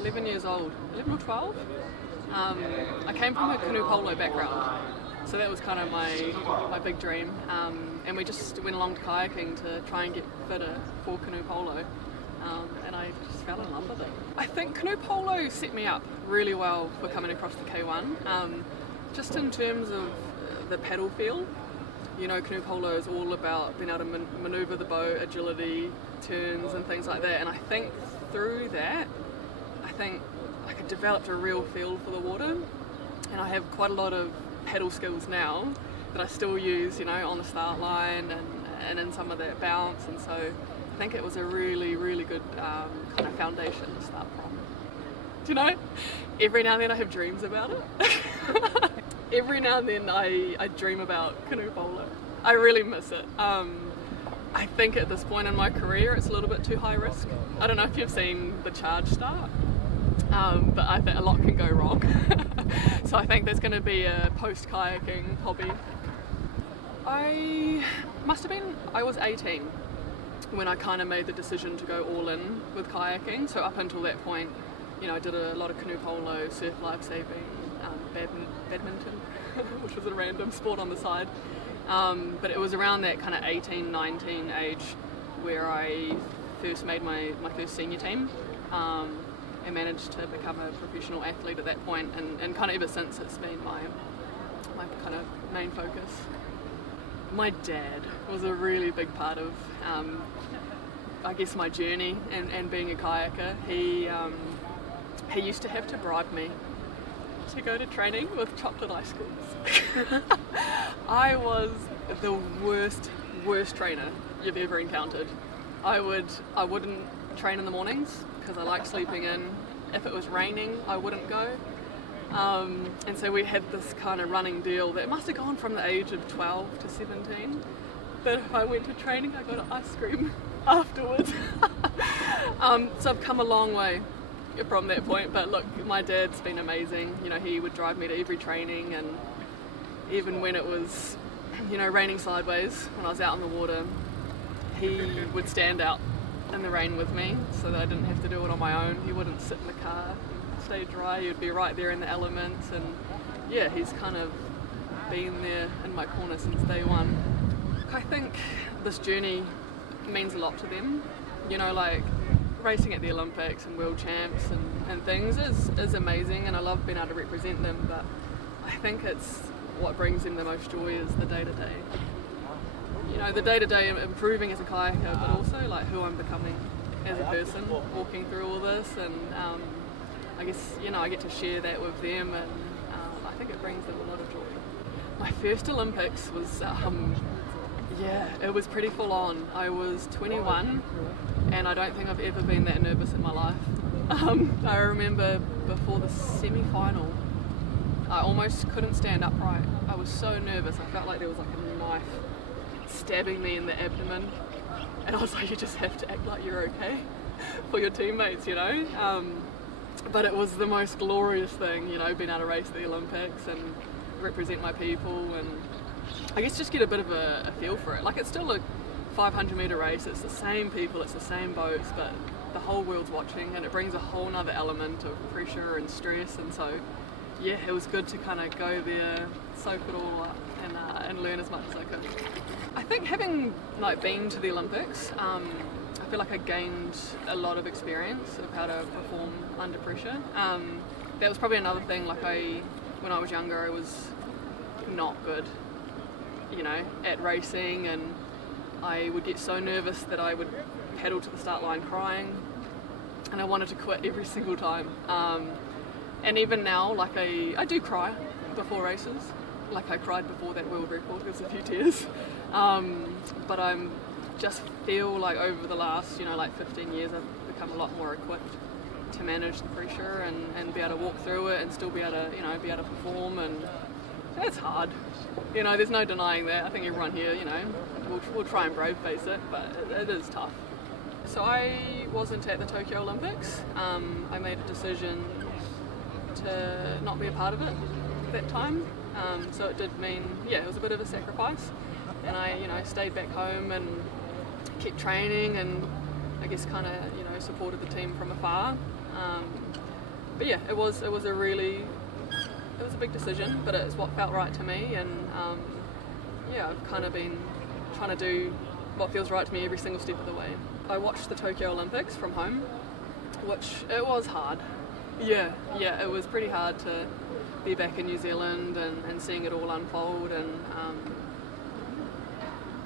11 years old, 11 or 12. I came from a canoe polo background, so that was kind of my big dream. And we just went along to kayaking to try and get fitter for canoe polo. And I just fell in love with it. I think canoe polo set me up really well for coming across the K1, just in terms of the paddle feel. You know, canoe polo is all about being able to manoeuvre the boat, agility, turns and things like that, and I think through that, I developed a real feel for the water, and I have quite a lot of paddle skills now that I still use, you know, on the start line and in some of that bounce, and so I think it was a really, really good kind of foundation to start from. Do you know, every now and then I have dreams about it. Every now and then I dream about canoe polo. I really miss it. I think at this point in my career it's a little bit too high risk. I don't know if you've seen the charge start, but I think a lot can go wrong. So I think there's going to be a post-kayaking hobby. I was 18 when I kind of made the decision to go all in with kayaking. So up until that point, you know, I did a lot of canoe polo, surf lifesaving, badminton, which was a random sport on the side. But it was around that kind of 18, 19 age where I first made my first senior team, and managed to become a professional athlete at that point, and kind of ever since it's been my kind of main focus. My dad was a really big part of I guess my journey and being a kayaker. He used to have to bribe me to go to training with chocolate ice creams. I was the worst trainer you've ever encountered. I wouldn't train in the mornings because I like sleeping in. If it was raining, I wouldn't go. And so we had this kind of running deal that must have gone from the age of 12 to 17, that if I went to training I got an ice cream afterwards. So I've come a long way from that point, but look, my dad's been amazing. You know, he would drive me to every training, and even when it was, you know, raining sideways, when I was out in the water, he would stand out in the rain with me so that I didn't have to do it on my own. He wouldn't sit in the car and stay dry, he'd be right there in the elements, and yeah, he's kind of been there in my corner since day one. I think this journey means a lot to them, you know, like racing at the Olympics and world champs and things is amazing, and I love being able to represent them, but I think it's what brings them the most joy is the day-to-day. You know, the day-to-day improving as a kayaker, but also like who I'm becoming as a person, walking through all this, and I guess, you know, I get to share that with them, and I think it brings them a lot of joy. My first Olympics was, it was pretty full on. I was 21, and I don't think I've ever been that nervous in my life. I remember before the semi-final, I almost couldn't stand upright. I was so nervous. I felt like there was like a knife stabbing me in the abdomen, and I was like, you just have to act like you're okay for your teammates, you know. But it was the most glorious thing, you know, being able to race the Olympics and represent my people, and I guess just get a bit of a feel for it. Like, it's still a 500 metre race, it's the same people, it's the same boats, but the whole world's watching, and it brings a whole nother element of pressure and stress, and so yeah, it was good to kind of go there, soak it all up, and learn as much as I could. I think having like been to the Olympics, I feel like I gained a lot of experience of how to perform under pressure. That was probably another thing, like when I was younger, I was not good, you know, at racing, and I would get so nervous that I would paddle to the start line crying, and I wanted to quit every single time. And even now, like I do cry before races. Like I cried before that world record, there's a few tears. But I'm just feel like over the last, you know, like 15 years, I've become a lot more equipped to manage the pressure and be able to walk through it and still be able to, you know, be able to perform. And it's hard, you know, there's no denying that. I think everyone here, you know, we'll try and brave face it, but it is tough. So I wasn't at the Tokyo Olympics. I made a decision to not be a part of it at that time. So it did mean, it was a bit of a sacrifice. And I, you know, stayed back home and kept training and I guess kind of, you know, supported the team from afar. But yeah, it was a big decision, but it's what felt right to me, and yeah, I've kind of been trying to do what feels right to me every single step of the way. I watched the Tokyo Olympics from home, which it was hard. Yeah, it was pretty hard to be back in New Zealand and seeing it all unfold, and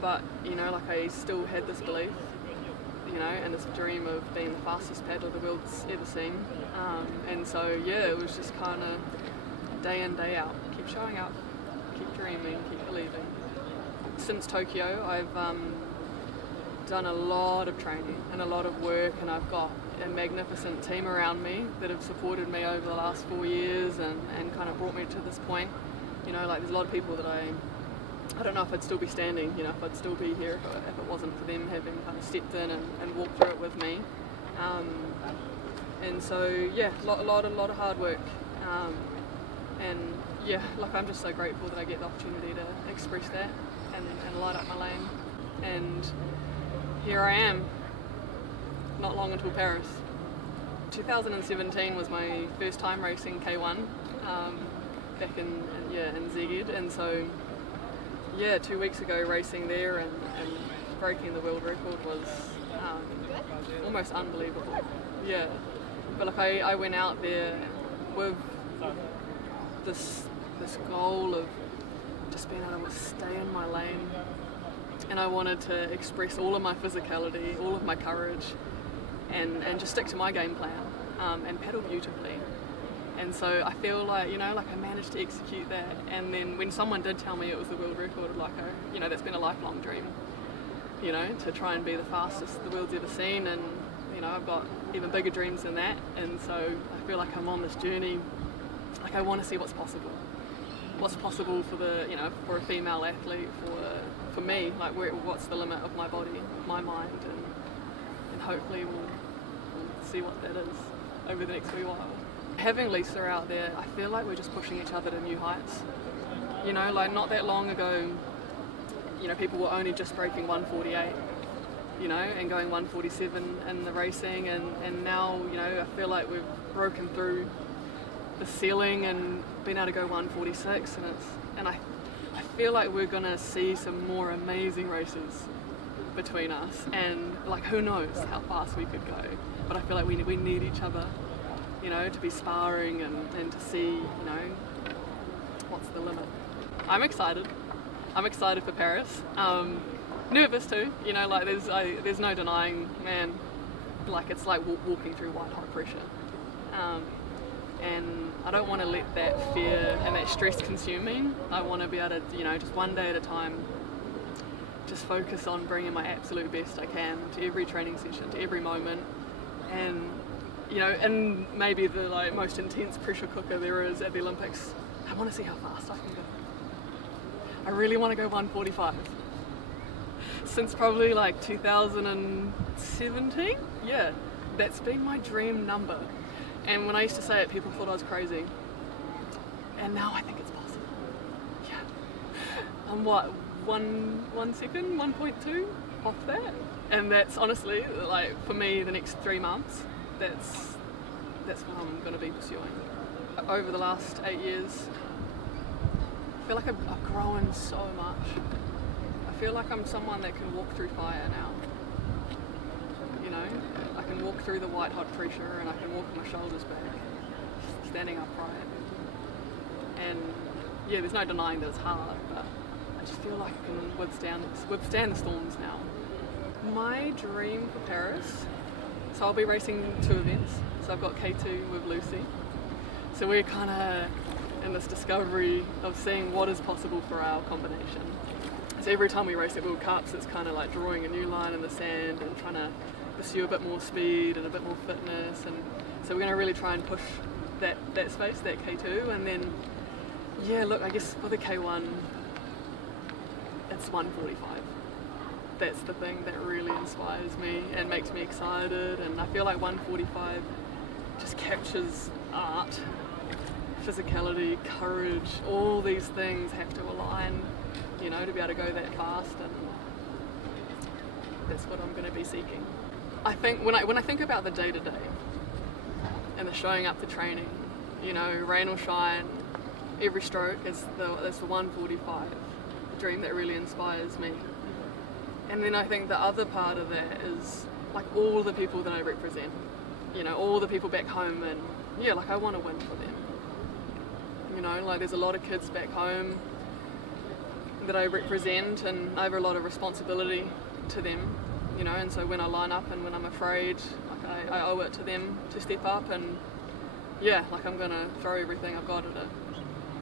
but you know, like I still had this belief, you know, and this dream of being the fastest paddler the world's ever seen, and so yeah, it was just kind of day in, day out, keep showing up, keep dreaming, keep believing. Since Tokyo, I've done a lot of training and a lot of work, and I've got a magnificent team around me that have supported me over the last 4 years and kind of brought me to this point. You know, like there's a lot of people that I don't know if I'd still be standing, you know, if I'd still be here if it wasn't for them having kind of stepped in and walked through it with me. And so yeah, a lot of hard work. And yeah, like I'm just so grateful that I get the opportunity to express that and light up my lane. And here I am, not long until Paris. 2017 was my first time racing K1 back in Z, and so yeah, 2 weeks ago racing there and breaking the world record was almost unbelievable. Yeah, but like I went out there with this goal of just being able to stay in my lane, and I wanted to express all of my physicality, all of my courage, and just stick to my game plan and paddle beautifully. And so I feel like, you know, like I managed to execute that, and then when someone did tell me it was the world record, like, you know, that's been a lifelong dream, you know, to try and be the fastest the world's ever seen, and you know, I've got even bigger dreams than that, and so I feel like I'm on this journey, like I want to see what's possible for the, you know, for a female athlete, for me, like what's the limit of my body, my mind, and hopefully we'll see what that is over the next wee while. Having Lisa out there, I feel like we're just pushing each other to new heights. You know, like not that long ago, you know, people were only just breaking 148, you know, and going 147 in the racing, and now, you know, I feel like we've broken through the ceiling and been able to go 146, and I feel like we're gonna see some more amazing races between us, and like who knows how fast we could go, but I feel like we need each other, you know, to be sparring and to see, you know, what's the limit. I'm excited for Paris. Nervous too, you know, like there's no denying, man, like it's like walking through white hot pressure. And I don't want to let that fear and that stress consume me. I want to be able to, you know, just one day at a time, just focus on bringing my absolute best I can to every training session, to every moment, and you know, and maybe the like most intense pressure cooker there is at the Olympics, I want to see how fast I can go. I really want to go 145. Since probably like 2017, yeah, that's been my dream number. And when I used to say it, people thought I was crazy. And now I think it's possible. Yeah. I'm what, 1 second, 1.2 off that? And that's honestly, like for me, the next 3 months, that's what I'm going to be pursuing. Over the last 8 years, I feel like I've grown so much. I feel like I'm someone that can walk through fire now. You know, I can walk through the white hot pressure, and I can walk with my shoulders back, standing upright. And yeah, there's no denying that it's hard, but I just feel like I can withstand the storms now. My dream for Paris, so I'll be racing 2 events. So I've got K2 with Lucy. So we're kind of in this discovery of seeing what is possible for our combination. So every time we race at World Cups, it's kind of like drawing a new line in the sand and trying to pursue a bit more speed and a bit more fitness. And so we're going to really try and push that space, that K2. And then, yeah, look, I guess for the K1, it's 145. That's the thing that really inspires me and makes me excited. And I feel like 145 just captures art, physicality, courage, all these things have to align, you know, to be able to go that fast, and that's what I'm going to be seeking. I think when I think about the day to day and the showing up to training, you know, rain or shine, every stroke is the 145 dream that really inspires me. And then I think the other part of that is like all the people that I represent, you know, all the people back home, and yeah, like I want to win for them. You know, like there's a lot of kids back home that I represent, and I have a lot of responsibility to them, you know, and so when I line up and when I'm afraid, like I owe it to them to step up, and yeah, like I'm gonna throw everything I've got at it.